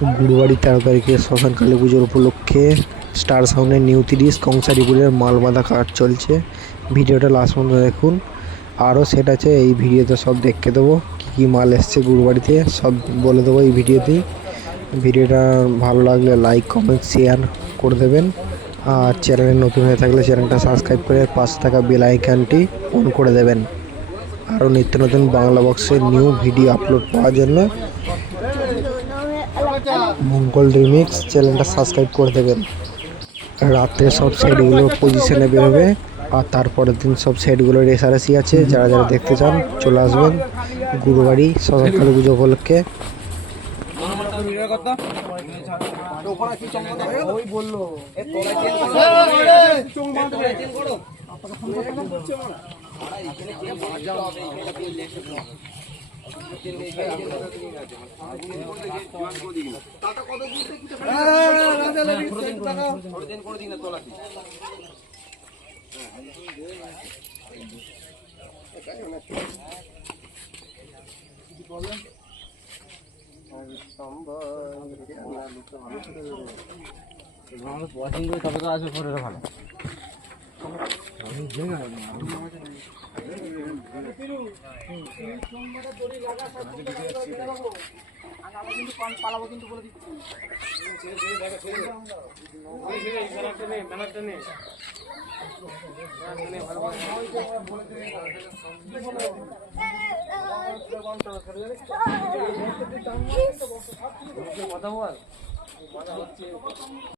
গুরুবাড়ি 13 তারিখে শ্মশান কালী পুজোর উপলক্ষে স্টার সাউন্ডের নিউ 30 কংসারিপুরের মাল বাঁধা কাজ চলছে। ভিডিওটা লাস্ট পর্যন্ত দেখুন। আরও সেট আছে, এই ভিডিওতে সব দেখে দেবো কী কী মাল এসছে গুরুবাড়িতে, সব বলে দেবো এই ভিডিওতেই। ভিডিওটা ভালো লাগলে লাইক কমেন্ট শেয়ার করে দেবেন। আর চ্যানেলে নতুন হয়ে থাকলে চ্যানেলটা সাবস্ক্রাইব করে পাশে থাকা বেল আইকনটি অন করে দেবেন। আরও নিত্য নতুন বাংলা বক্সের নিউ ভিডিও আপলোড পাওয়ার জন্য মঙ্গল রিমিক্স চ্যানেলটা সাবস্ক্রাইব করে দেবেন। রাত্রে সব সেটগুলো পজিশনে বেরোবে, আর তারপরের দিন সব সেটগুলো রেসারেসি আছে। যারা যারা দেখতে চান চলে আসবেন গুরুবাড়ি শ্মশান কালী পুজো উপলক্ষে। তবে তো আসবে ফটোটা ভালো। কথা বল।